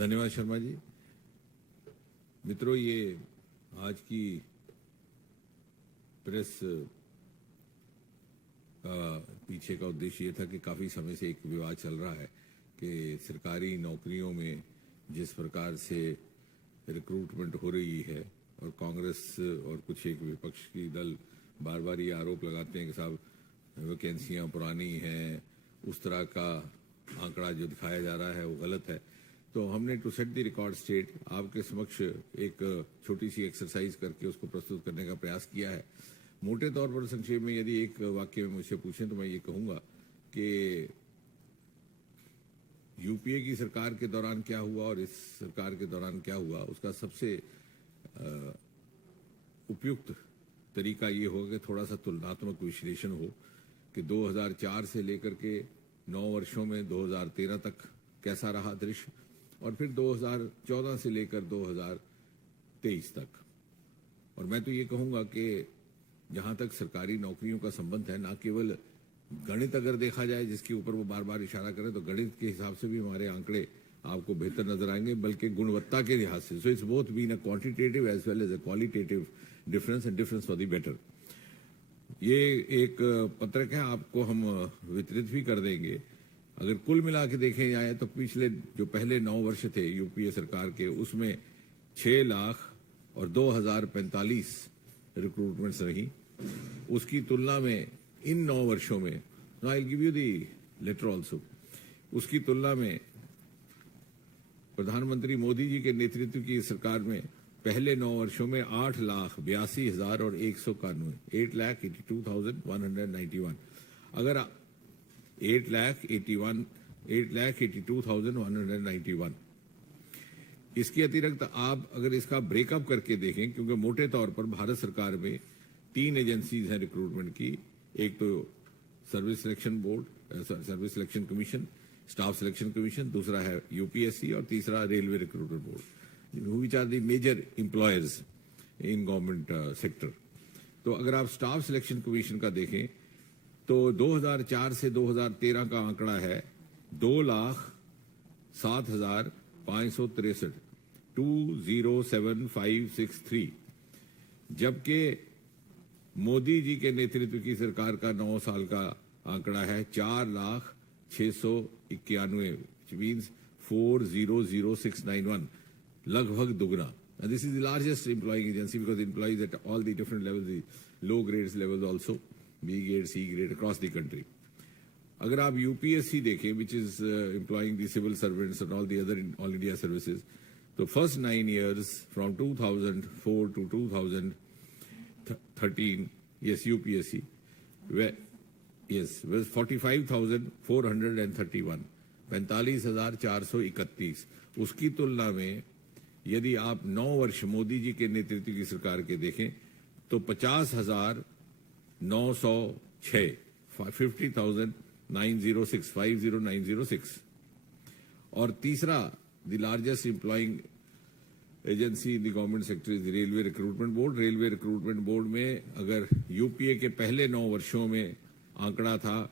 धन्यवाद शर्मा जी। मित्रों, ये आज की प्रेस का पीछे का उद्देश्य ये था कि काफ़ी समय से एक विवाद चल रहा है कि सरकारी नौकरियों में जिस प्रकार से रिक्रूटमेंट हो रही है और कांग्रेस और कुछ एक विपक्ष की दल बार बार ये आरोप लगाते हैं कि साहब वैकेंसियाँ पुरानी हैं, उस तरह का आंकड़ा जो दिखाया जा रहा है वो गलत है। तो हमने to set the record straight आपके समक्ष एक छोटी सी एक्सरसाइज करके उसको प्रस्तुत करने का प्रयास किया है। मोटे तौर पर संक्षेप में यदि एक वाक्य में मुझसे पूछें तो मैं ये कहूँगा कि यूपीए की सरकार के दौरान क्या हुआ और इस सरकार के दौरान क्या हुआ, उसका सबसे उपयुक्त तरीका ये होगा कि थोड़ा सा तुलनात्मक विश्लेषण हो कि 2004 से लेकर के 9 वर्षों में 2013 तक कैसा रहा दृश्य और फिर 2014 से लेकर 2023 तक। और मैं तो ये कहूँगा कि जहाँ तक सरकारी नौकरियों का संबंध है, ना केवल गणित अगर देखा जाए जिसके ऊपर वो बार बार इशारा करें तो गणित के हिसाब से भी हमारे आंकड़े आपको बेहतर नजर आएंगे, बल्कि गुणवत्ता के लिहाज से। So it's both been a quantitative as well as a qualitative difference and difference for the better. ये एक पत्रक है, आपको हम वितरित भी कर देंगे। अगर कुल मिला के देखे जाए तो पिछले जो पहले 9 वर्ष थे यूपीए सरकार के, उसमें 6 लाख और 2045 रिक्रूटमेंट्स रही। उसकी तुलना में इन 9 वर्षों में, I will give you the letter also, उसकी तुलना में प्रधानमंत्री मोदी जी के नेतृत्व की सरकार में पहले 9 वर्षों में 8,82,000 और 191 8,82,191। अगर 8,82,191 इसके अतिरिक्त आप अगर इसका ब्रेकअप करके देखें, क्योंकि मोटे तौर पर भारत सरकार में 3 एजेंसीज हैं रिक्रूटमेंट की। एक तो service selection board, service selection commission, staff selection commission, दूसरा है यूपीएससी और तीसरा railway recruitment board, which are the major employers in government sector। तो अगर आप स्टाफ सिलेक्शन कमीशन का देखें तो 2004 से 2013 का आंकड़ा है 2,07,563 2,07,563, जबकि मोदी जी के नेतृत्व की सरकार का 9 साल का आंकड़ा है 4,06,91, which means 4,00691, लगभग दुगना। This is the largest employing agency because employees at all the different levels, low grades level also, B grade, C grade, across the country. अगर आप यूपीएससी देखें, which is employing the civil servants and all the other all India services, तो first 9 years from 2004 to 2013, yes, UPSC, yes, was 45,431, 45,431। उसकी तुलना में यदि आप 9 वर्ष मोदी जी के नेतृत्व की सरकार के देखें तो 50,906, 50,906, 50,906। और तीसरा the largest employing agency in the government sector is railway recruitment board. Railway recruitment board में अगर यूपीए के पहले 9 वर्षों में आंकड़ा था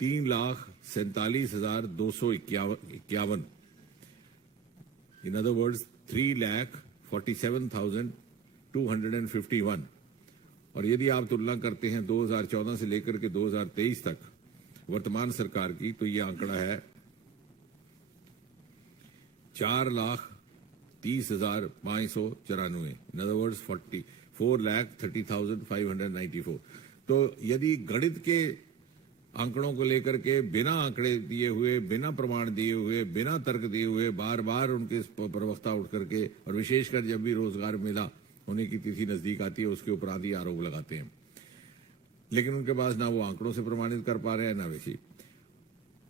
3,47,251, इन अदर वर्ड्स 3,47,251। और यदि आप तुलना करते हैं 2014 से लेकर के 2023 तक वर्तमान सरकार की, तो ये आंकड़ा है 4,30,594, इन अदर वर्ड्स 4,30,594। तो यदि गणित के आंकड़ों को लेकर के बिना आंकड़े दिए हुए, बिना प्रमाण दिए हुए, बिना तर्क दिए हुए बार बार उनके प्रवक्ता उठ करके, और विशेषकर जब भी रोजगार मेला होने की तिथि नजदीक आती है उसके उपर आदि आरोप लगाते हैं, लेकिन उनके पास ना वो आंकड़ों से प्रमाणित कर पा रहे हैं ना वैसी।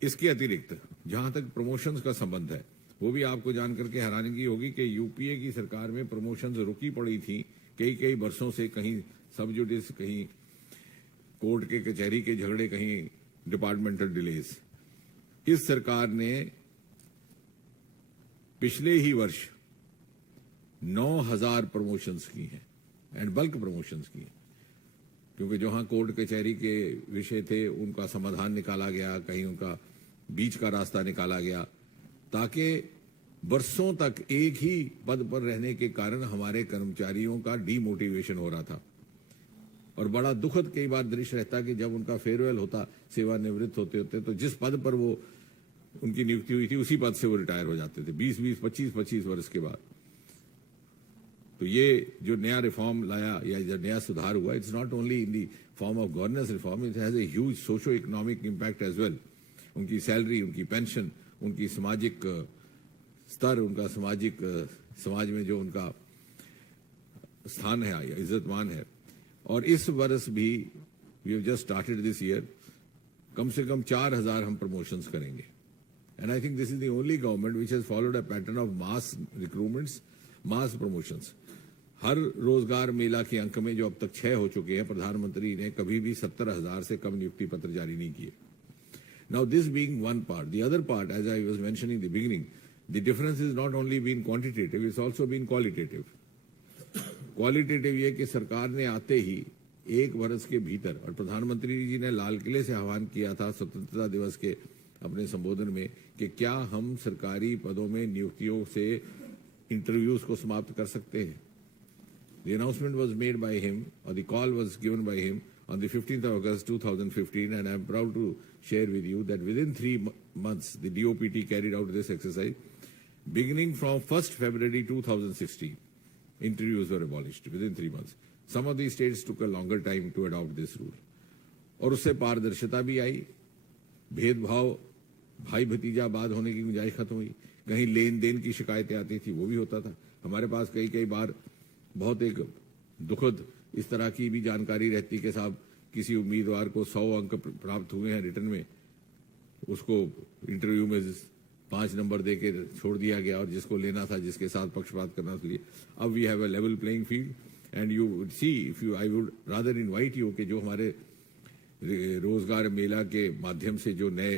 इसके अतिरिक्त जहां तक प्रमोशंस का संबंध है, वो भी आपको जान करके हैरानगी होगी कि यूपीए की सरकार में प्रमोशंस रुकी पड़ी थी कई वर्षों से, कहीं सब जुडिस, कहीं कोर्ट के कचहरी के झगड़े, कहीं डिपार्टमेंटल डिलेज। इस सरकार ने पिछले ही वर्ष 9,000 प्रमोशंस की हैं एंड बल्क प्रमोशंस की हैं, क्योंकि जहां कोर्ट कचहरी के विषय थे उनका समाधान निकाला गया, कहीं उनका बीच का रास्ता निकाला गया, ताकि बरसों तक एक ही पद पर रहने के कारण हमारे कर्मचारियों का डीमोटिवेशन हो रहा था। और बड़ा दुखद कई बार दृश्य रहता कि जब उनका फेयरवेल होता, सेवानिवृत्त होते होते, तो जिस पद पर वो उनकी नियुक्ति हुई थी उसी पद से वो रिटायर हो जाते थे 20-20, 25-25 वर्ष के बाद। तो ये जो नया रिफॉर्म लाया या जो नया सुधार हुआ, it's not only in the form of governance reform, it has a huge socio economic impact as well. उनकी सैलरी, उनकी पेंशन, उनकी सामाजिक स्तर, उनका सामाजिक समाज में जो उनका स्थान है या इज्जतमान है। और इस वर्ष भी we have just started this year, कम से कम 4000 हम प्रमोशंस करेंगे। And I think this is the only government which has followed a pattern of mass recruitments, mass promotions. हर रोजगार मेला के अंक में जो अब तक 6 हो चुके हैं, प्रधानमंत्री ने कभी भी 70,000 से कम नियुक्ति पत्र जारी नहीं किए। Now this being one part, the other part, as I was mentioning in the beginning, the difference is not only been quantitative, it's also been qualitative. Qualitative ये कि सरकार ने आते ही एक वर्ष के भीतर, और प्रधानमंत्री जी ने लाल किले से आह्वान किया था स्वतंत्रता दिवस के अपने संबोधन में कि क्या हम सरकारी पदों में नियुक्तियों से इंटरव्यूज को समाप्त कर सकते हैं। The announcement was made by him, or the call was given by him on the 15th of August 2015, and I am proud to share with you that within 3 months, the DOPT carried out this exercise. Beginning from 1st February 2016, interviews were abolished within 3 months. Some of these states took a longer time to adopt this rule. और उससे पारदर्शिता भी आई, भेदभाव, भाई भतीजावाद होने की गुंजाइश खत्म हुई। कहीं लेन देन की शिकायतें आती थी, वो भी होता था। हमारे पास कई बार बहुत एक दुखद इस तरह की भी जानकारी रहती कि साहब किसी उम्मीदवार को 100 अंक प्राप्त हुए हैं रिटर्न में, उसको इंटरव्यू में 5 नंबर दे के छोड़ दिया गया, और जिसको लेना था, जिसके साथ पक्षपात करना था। अब we have a level playing field and you would see, if you, I would rather invite you कि जो हमारे रोजगार मेला के माध्यम से जो नए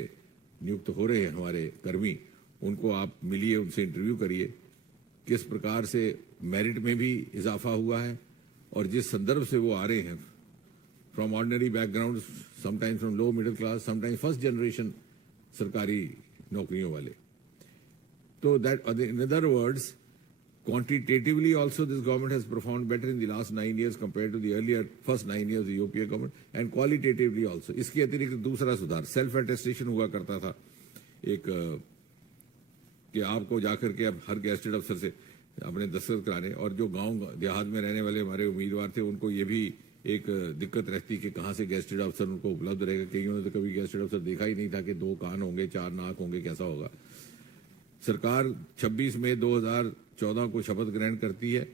नियुक्त हो रहे हैं हमारे कर्मी, उनको आप मिलिए, उनसे इंटरव्यू करिए, किस प्रकार से मेरिट में भी इजाफा हुआ है, और जिस संदर्भ से वो आ रहे हैं, from ordinary background, sometimes from low middle class, sometimes first generation सरकारी नौकरियों वाले। तो that, in other words, quantitatively also this government has performed better in the last 9 years compared to the earlier first 9 years of the UPA government, and qualitatively also। इसके अतिरिक्त दूसरा सुधार, self attestation हुआ करता था एक, कि आपको जाकर के अब हर गेस्टेड अफसर से अपने दस्तखत कराने, और जो गांव देहात में रहने वाले हमारे उम्मीदवार थे उनको ये भी एक दिक्कत रहती कि कहाँ से गेस्टेड अफसर उनको उपलब्ध रहेगा। कईयों ने तो कभी गेस्टेड अफसर देखा ही नहीं था कि 2 कान होंगे, 4 नाक होंगे, कैसा होगा। सरकार 26 मई 2014 को शपथ ग्रहण करती है।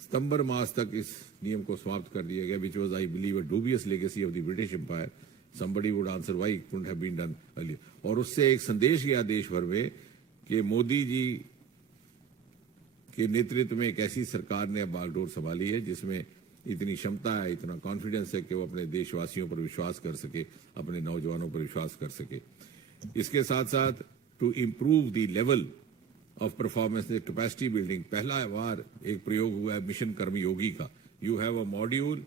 सितंबर मास तक इस नियम को समाप्त कर दिया गया, which was I believe a dubious legacy of the British Empire. Somebody would answer why couldn't have been done earlier. और उससे एक संदेश गया देश भर में कि मोदी जी के नेतृत्व में एक ऐसी सरकार ने अब बागडोर संभाली है जिसमें इतनी क्षमता है, इतना कॉन्फिडेंस है कि वो अपने देशवासियों पर विश्वास कर सके, अपने नौजवानों पर विश्वास कर सके। इसके साथ साथ to improve the level of performance, capacity building, पहला बार एक प्रयोग हुआ है मिशन कर्मयोगी का। यू हैव अ मॉड्यूल,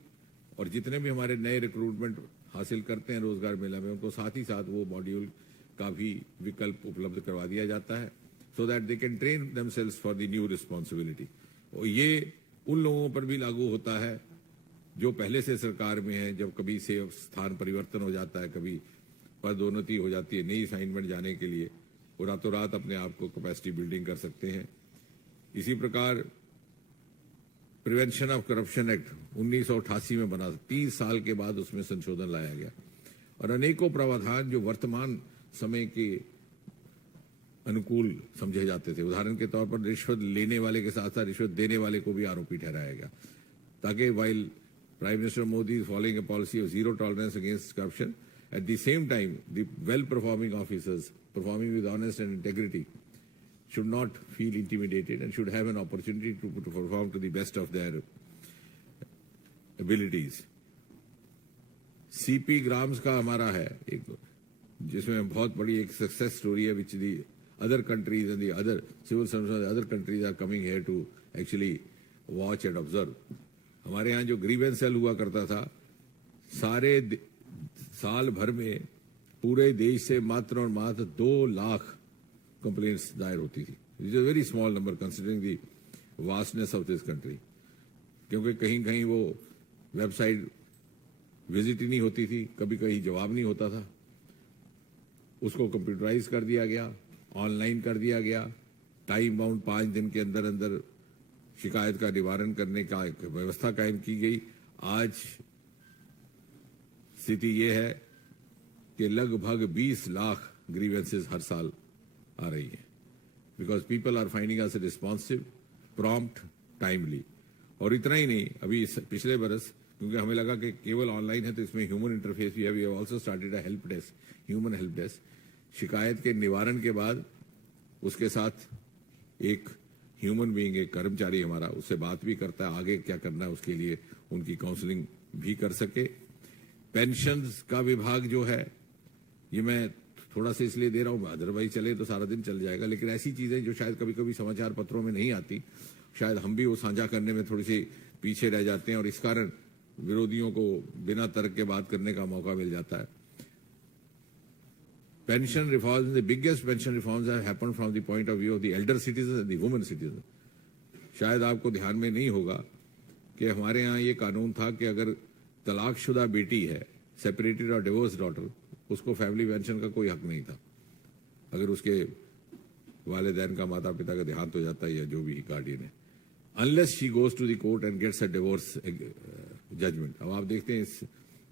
और जितने भी हमारे नए रिक्रूटमेंट हासिल करते हैं रोजगार मेला में, उनको साथ ही साथ वो मॉड्यूल का भी विकल्प उपलब्ध करवा दिया जाता है, so that they can train themselves for the new responsibility. और ये उन लोगों पर भी लागू होता है जो पहले से सरकार में है। जब कभी से स्थान परिवर्तन हो जाता है, कभी पदोन्नति हो जाती है नई असाइनमेंट जाने के लिए, वो रातों रात अपने आप को कैपेसिटी बिल्डिंग कर सकते हैं। इसी प्रकार प्रिवेंशन ऑफ करप्शन एक्ट 1988 में बना, 30 साल के बाद उसमें संशोधन लाया गया, और अनेकों प्रावधान जो वर्तमान समय के अनुकूल समझे जाते थे। उदाहरण के तौर पर रिश्वत लेने वाले के साथ साथ रिश्वत देने वाले को भी आरोपी ठहराया गया, ताकि while prime minister Modi is following a policy of zero tolerance against corruption, at the same time the well performing officers performing with honest and integrity should not feel intimidated and should have an opportunity to perform to the best of their abilities। CP grams का हमारा है एक, जिसमें बहुत बड़ी एक success story है, which the other countries and the other civil servants of the other countries are coming here to actually watch and observe। हमारे यहाँ जो ग्रीवेंस सेल हुआ करता था, सारे साल भर में पूरे देश से मात्र और मात्र 2 लाख कंप्लेंट्स दायर होती थी। It is a very small number considering the vastness of this country. क्योंकि कहीं कहीं वो वेबसाइट विजिट ही नहीं होती थी, कभी कहीं जवाब नहीं होता था, उसको कंप्यूटराइज कर दिया गया, ऑनलाइन कर दिया गया, टाइम बाउंड 5 दिन के अंदर अंदर शिकायत का निवारण करने का एक व्यवस्था कायम की गई। आज स्थिति ये है कि लगभग 20 लाख ग्रीवेंसेस हर साल आ रही है, because people are finding us responsive, prompt, timely. और इतना ही नहीं, अभी पिछले बरस क्योंकि हमें लगा कि केवल ऑनलाइन है तो इसमें ह्यूमन इंटरफेस भी है, we have also started a help desk, human help desk. शिकायत के निवारण के बाद उसके साथ एक ह्यूमन बीइंग, एक कर्मचारी हमारा उससे बात भी करता है, आगे क्या करना है उसके लिए उनकी काउंसलिंग भी कर सके। पेंशन्स का विभाग जो है, ये मैं थोड़ा सा इसलिए दे रहा हूं, अदरवाइज चले तो सारा दिन चल जाएगा, लेकिन ऐसी चीजें जो शायद कभी कभी समाचार पत्रों में नहीं आती, शायद हम भी वो साझा करने में थोड़ी सी पीछे रह जाते हैं और इस कारण विरोधियों को बिना तर्क के बात करने का मौका मिल जाता है। Pension reforms, the biggest pension reforms have happened from the point of view of the elder citizens and the women citizens. शायद आपको ध्यान में नहीं होगा कि हमारे यहाँ ये कानून था कि अगर तलाकशुदा बेटी है, सेपरेटेड और डिवोर्स डॉटर, उसको फैमिली पेंशन का कोई हक नहीं था। अगर उसके वालिदैन का, माता पिता का देहांत हो जाता है या जो भी गार्डियन है, unless she goes to the court and gets a divorce judgment. अब आप देखते हैं इस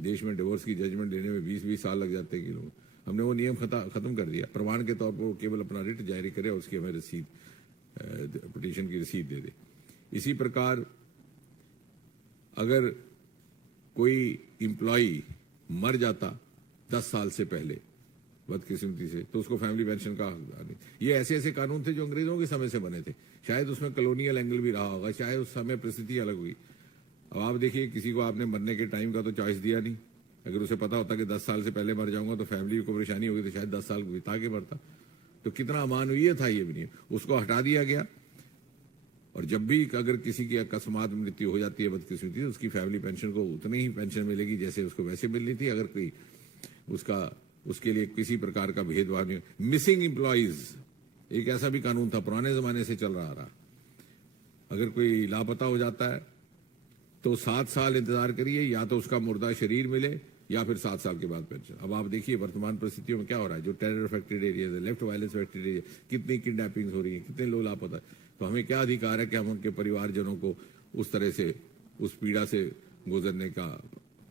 देश में डिवोर्स की जजमेंट लेने में 20-20 साल लग जाते हैं कि लोग, हमने वो नियम खत्म कर दिया। प्रमाण के तौर पर वो केवल अपना रिट जारी करे और उसकी हमें रसीद, पिटीशन की रसीद दे दे। इसी प्रकार अगर कोई एम्प्लॉय मर जाता 10 साल से पहले बदकिस्मती से, तो उसको फैमिली पेंशन का हक नहीं। ये ऐसे ऐसे कानून थे जो अंग्रेजों के समय से बने थे, शायद उसमें कॉलोनियल एंगल भी रहा होगा, शायद उस समय परिस्थिति अलग हुई। अब आप देखिए, किसी को आपने मरने के टाइम का तो चॉइस दिया नहीं। अगर उसे पता होता कि 10 साल से पहले मर जाऊंगा तो फैमिली को परेशानी होगी, तो शायद 10 साल बिता के मरता। तो कितना अमानवीय था ये भी नहीं, उसको हटा दिया गया। और जब भी अगर किसी की अकस्मात मृत्यु हो जाती है बदकिस्मती, तो उसकी फैमिली पेंशन को उतनी ही पेंशन मिलेगी जैसे उसको वैसे मिलनी थी। अगर कोई उसके लिए किसी प्रकार का भेदभाव नहीं। मिसिंग एम्प्लॉइज एक ऐसा भी कानून था, पुराने जमाने से चल रहा। अगर कोई लापता हो जाता है तो 7 साल इंतजार करिए, या तो उसका मुर्दा शरीर मिले या फिर 7 साल के बाद पेंशन। अब आप देखिए वर्तमान परिस्थितियों में क्या हो रहा है, जो टेरर अफेक्टेड एरिया है, लेफ्ट वायलेंस अफेक्टेड एरिया, कितनी किडनैपिंग्स हो रही है, कितने लोग लापता है। तो हमें क्या अधिकार है कि हम उनके परिवारजनों को उस तरह से उस पीड़ा से गुजरने का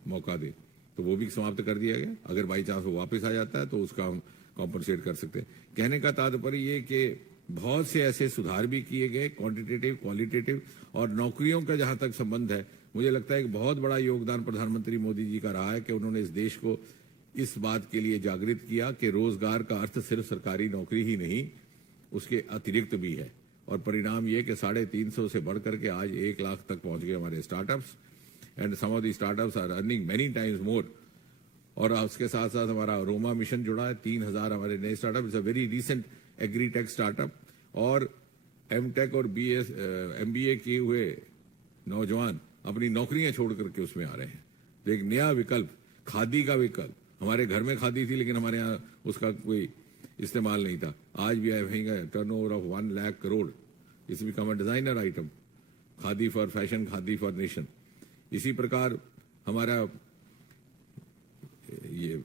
मौका दें। तो वो भी समाप्त कर दिया गया। अगर बाई चांस वो वापस आ जाता है तो उसका हम कॉम्पनसेट कर सकते हैं। कहने का तात्पर्य ये कि बहुत से ऐसे सुधार भी किए गए, क्वांटिटेटिव, क्वालिटेटिव। और नौकरियों का जहां तक संबंध है, मुझे लगता है एक बहुत बड़ा योगदान प्रधानमंत्री मोदी जी का रहा है कि उन्होंने इस देश को इस बात के लिए जागृत किया कि रोजगार का अर्थ सिर्फ सरकारी नौकरी ही नहीं, उसके अतिरिक्त भी है। और परिणाम ये कि 350 से बढ़कर के आज 1 लाख तक पहुंच गए हमारे startups, and some of the startups are earning many times more. और उसके साथ साथ हमारा रोमा मिशन जुड़ा है, 3000 हमारे नए startup. It's a very recent agritech startup. और एमटेक और MBA किए हुए नौजवान अपनी नौकरियां छोड़ करके उसमें आ रहे हैं। तो एक नया विकल्प, खादी का विकल्प। हमारे घर में खादी थी लेकिन हमारे यहाँ उसका कोई इस्तेमाल नहीं था। आज भी है turnover of 1 lakh crore. It's become a designer item, khadi for fashion, khadi for nation. इसी प्रकार हमारा ये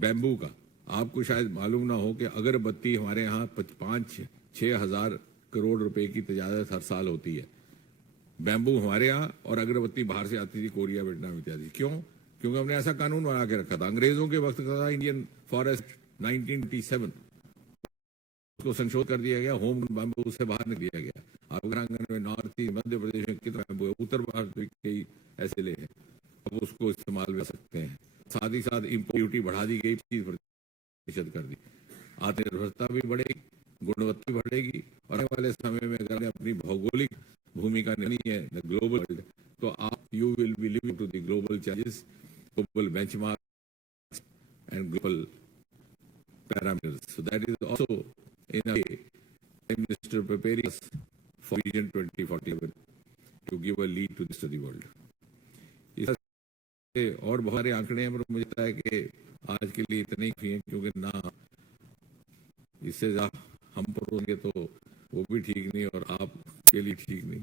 बैम्बू का, आपको शायद मालूम ना हो कि अगरबत्ती हमारे यहाँ 5-6 हजार करोड़ रुपए की तजारत हर साल होती है। बैम्बू हमारे यहाँ और अगरबत्ती बाहर से आती थी, कोरिया, वियतनाम इत्यादि। क्यों? क्योंकि हमने ऐसा कानून बना के रखा था। अंग्रेजों के वक्त का था इंडियन फॉरेस्ट 1927, उसको संशोधित कर दिया गया, होम बैम्बू उससे बाहर निकल दिया गया। आंगन में नॉर्थ ईस्ट मध्य प्रदेश में कितना बैम्बू है, उत्तर भारत में कई ऐसे ले हैं, अब उसको इस्तेमाल कर सकते हैं। साथ ही साथ इम्पोर्ट ड्यूटी बढ़ा दी गई, 30% कर दी। आत्मनिर्भरता भी बढ़ेगी, गुणवत्ता बढ़ेगी। और आने वाले समय में अगर अपनी भौगोलिक भूमिका नहीं है द ग्लोबल वर्ल्ड, तो आप you will be living to the global challenges, global benchmarks and global parameters. So that is also in a way prime minister preparing us for vision 2047 to give a lead to the world. और बहुत सारे आंकड़े हैं, पर मुझे लगता है कि आज के लिए इतने ही हैं, क्योंकि ना इससे ज्यादा हम पर होंगे तो वो भी ठीक नहीं और आपके लिए ठीक नहीं।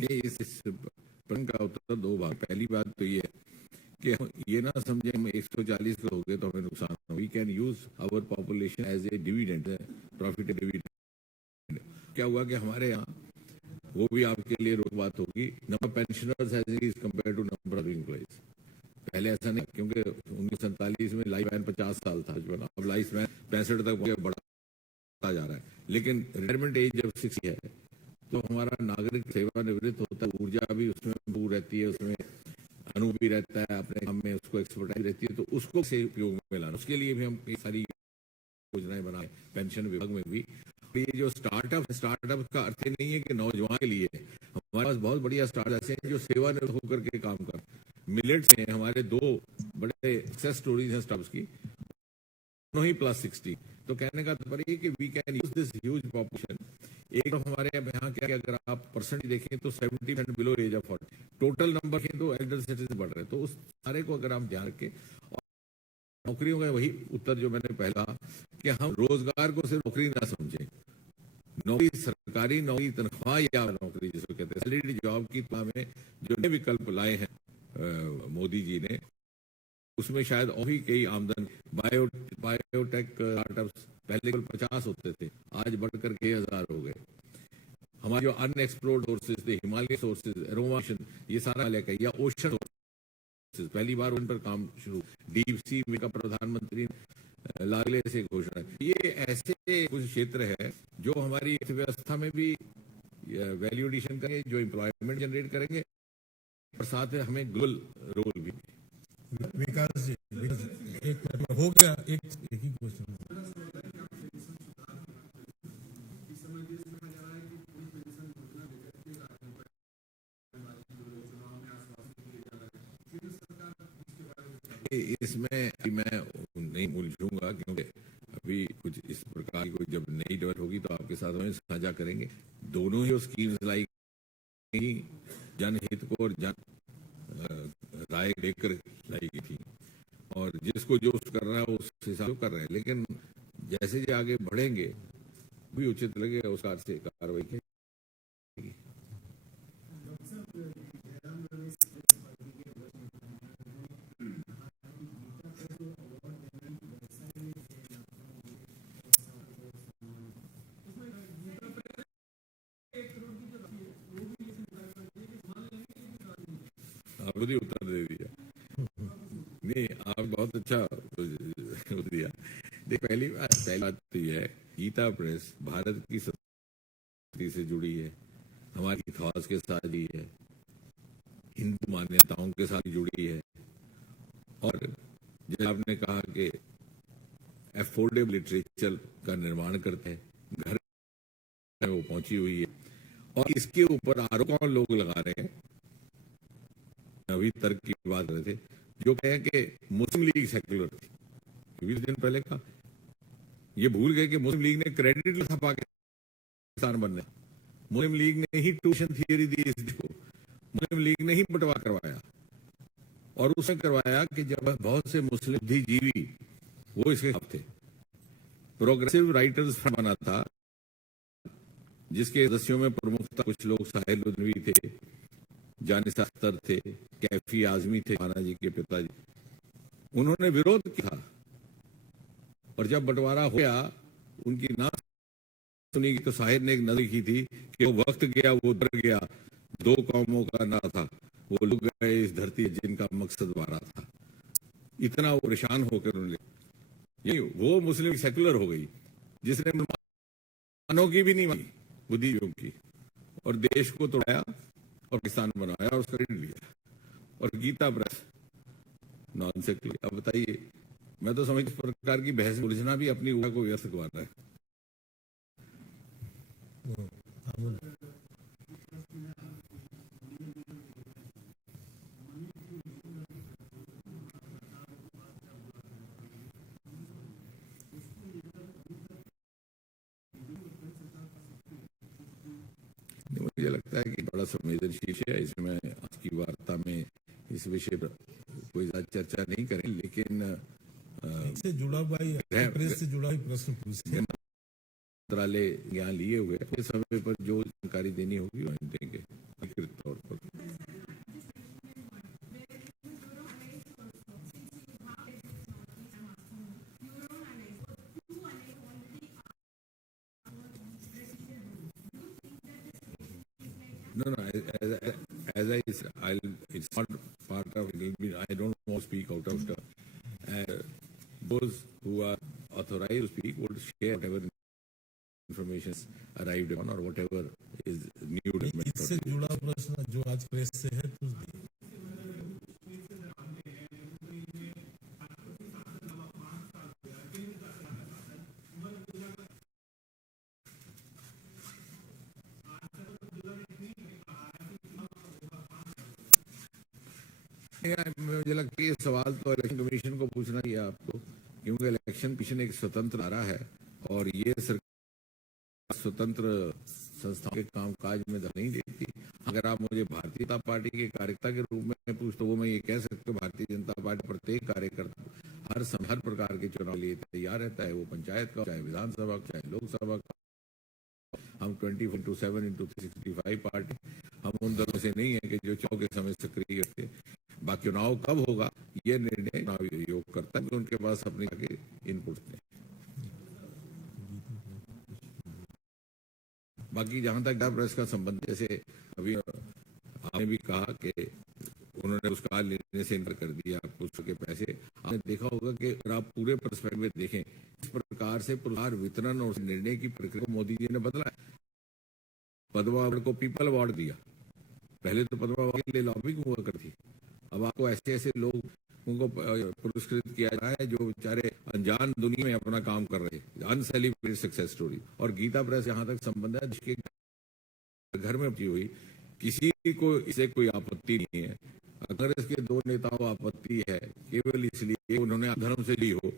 ये इस प्रश्न का उत्तर दो भाग। पहली बात तो ये है कि हम ये ना समझे हम 140 करोड़ हो गए तो हमें नुकसान हो। We can use our population as a dividend, profit dividend. क्या हुआ कि हमारे यहाँ, वो भी आपके लिए रोक बात होगी, number pensioners as compare to number of employees. पहले ऐसा नहीं, क्योंकि 1947 में लाइफ स्पैन 50 साल था, जो अब लाइफ स्पैन 65 तक बढ़ता जा रहा है। लेकिन रिटायरमेंट एज जब 60 है तो हमारा नागरिक सेवानिवृत्त होता है, ऊर्जा भी उसमें भू रहती है, उसमें अनुभव भी रहता है, अपने काम में उसको एक्सपर्टाइज रहती है, तो उसको से उपयोग में लाना, उसके लिए भी हम कई सारी योजनाएं बनाए पेंशन विभाग में भी। ये जो स्टार्टअप का अर्थ ही नहीं है कि नौजवान के लिए है। हमारे पास बहुत बढ़िया स्टार्टअप ऐसे हैं जो सेवानिवृत्त होकर के काम कर। मिलेट्स में हमारे 2 बड़े सक्सेस स्टोरीज हैं स्टार्टअप्स की, दोनों ही +60। तो कहने का तात्पर्य कि we can use this huge population. एक तो हमारे यहाँ क्या, अगर आप परसेंट देखें तो 70% below age of 40, total number के तो एल्डर सिटीजन बढ़ रहे हैं। तो उस सारे को अगर हम ध्यान रखें, और नौकरियों का वही उत्तर जो मैंने पहला कि हम रोजगार को सिर्फ नौकरी ना समझें। नौकरी, सरकारी नौकरी, तनख्वाह या नौकरी जिसको कहते हैं सैलरी जॉब की तुलना में जो नए विकल्प लाए हैं मोदी जी ने, उसमें शायद और भी कई आमदन। बायोटेक स्टार्टअप्स पहले केवल 50 होते थे, आज बढ़कर 1000 हो गए। हमारे जो अनएक्सप्लोर्ड सोर्सेज थे, हिमालय सोर्सेज, एरोमेशन, ये सारा लेकर, या ओशन सोर्सेज, पहली बार उन पर काम शुरू। डीप सी का प्रधानमंत्री लागले से घोषणा। ये ऐसे कुछ क्षेत्र है जो हमारी अर्थव्यवस्था में भी वैल्यू एडिशन करेंगे, जो एम्प्लॉयमेंट जनरेट करेंगे, और साथ में हमें ग्लोबल रोल भी। विकास जी, एक हो गया, एक ही क्वेश्चन। इसमें मैं नहीं उलझूंगा, क्योंकि अभी कुछ इस प्रकार की कोई जब नई डेवलप होगी तो आपके साथ में साझा करेंगे। दोनों ही स्कीम्स लाई जनहित को और जन राय लेकर लाई गई थी, और जिसको जो कर रहा है उस हिसाब से कर रहे हैं। लेकिन जैसे जो आगे बढ़ेंगे भी उचित लगे उस से कार्रवाई की। खुद ही उत्तर दे दिया। नहीं, आप बहुत अच्छा दिया। देख, पहली बात तो यह है, गीता प्रेस भारत की संस्कृति से जुड़ी है, हमारी इतिहास के साथ जुड़ी है, हिंदू मान्यताओं के साथ जुड़ी है, और जैसे आपने कहा कि एफोर्डेबल लिटरेचर का निर्माण करते हैं, घर में वो पहुंची हुई है। और इसके ऊपर आरोप कौन लोग लगा रहे हैं, अभी तर्क की बात कर रहे थे, जो कहें कि मुस्लिम लीग सेक्युलर थी। 20 दिन पहले का ये भूल गए कि मुस्लिम लीग ने क्रेडिट लिखा पाकिस्तान बनने, मुस्लिम लीग ने ही ट्यूशन थियरी दी इस देश को, मुस्लिम लीग ने ही बंटवा करवाया, और उसने करवाया कि जब बहुत से मुस्लिम बुद्धिजीवी वो इसके खिलाफ थे। प्रोग्रेसिव राइटर्स बना था, जिसके सदस्यों में प्रमुखता कुछ लोग साहिल लुधियानवी थे, जानिसा अख्तर थे, कैफी आजमी थे, माना जी के पिताजी। उन्होंने विरोध किया, और जब बंटवारा हो गया उनकी ना सुनी तो साहिर ने एक नजर की थी कि वो वक्त गया वो डर गया, 2 कौमों का ना था, वो लोग गए इस धरती जिनका मकसद बारा था। इतना वो परेशान होकर उन्होंने, वो मुस्लिम सेकुलर हो गई, जिसने मुसलमानों की भी नहीं मानी, बुद्धिजीवियों की, और देश को तोड़ाया और पाकिस्तान बनाया और उसका क्रेडिट लिया। और गीता प्रेस नॉन सेक्युलर। अब बताइए मैं तो समझ इस प्रकार की बहस उलझना भी अपनी ऊर्जा को व्यस्त करवाता है। हम मुझे लगता है कि बड़ा संवेदनशील विषय है, इसमें आज की वार्ता में इस विषय पर कोई ज्यादा चर्चा नहीं करें, लेकिन से जुड़ा हुआ ही प्रेस से जुड़ा ही प्रश्न पूछे। मंत्रालय यहाँ लिए हुए अपने समय पर जो जानकारी देनी होगी वो हम देंगे अधिकृत तौर पर। No, as I said, it's not part of it. I don't want to speak out of the. Those who are authorized to speak would share whatever information arrived on or whatever is new development. इससे जुड़ा प्रश्न जो आज press से है पूछ दिए। मुझे लगता है ये सवाल तो इलेक्शन कमीशन को पूछना ही है आपको, क्योंकि इलेक्शन कमीशन एक स्वतंत्र धारा है और ये सरकार स्वतंत्र संस्थाओं के कामकाज में दखल नहीं देती। अगर आप मुझे भारतीय जनता पार्टी के कार्यकर्ता के रूप में पूछते वो मैं ये कह सकता हूँ भारतीय जनता पार्टी प्रत्येक कार्यकर्ता हर प्रकार के चुनाव के लिए तैयार रहता है, वो पंचायत का चाहे विधानसभा का चाहे लोकसभा का। हम 24/7/365 पार्टी, हम उन दलों से नहीं है कि जो चुनाव के समय सक्रिय थे। बाकी चुनाव कब होगा ये निर्णय चुनाव आयोग करता है, उनके पास अपने आगे इनपुट थे। बाकी जहां तक प्रेस का संबंध, जैसे अभी आपने भी कहा कि उन्होंने उसका लेने से इनकार कर दिया पुस्तक के पैसे। आपने देखा होगा कि अगर आप पूरे पर्सपेक्टिव में देखें, इस प्रकार से पुरस्कार वितरण और निर्णय की प्रक्रिया को मोदी जी ने बदला। पद्मा अवार्ड को पीपल अवार्ड दिया, पहले तो पद्मा अवार्ड के लिए लॉबिंग हुआ करती, अब आपको ऐसे ऐसे लोग उनको पुरस्कृत किया जा रहा है जो बेचारे अनजान दुनिया में अपना काम कर रहे हैं, अनसेलिब्रेटेड सक्सेस स्टोरी। और गीता प्रेस यहाँ तक संबंध है जिसके घर में पहुंची हुई, किसी को इसे कोई आपत्ति नहीं है। अगर इसके दो नेताओं को आपत्ति है केवल इसलिए उन्होंने धर्म से ली हो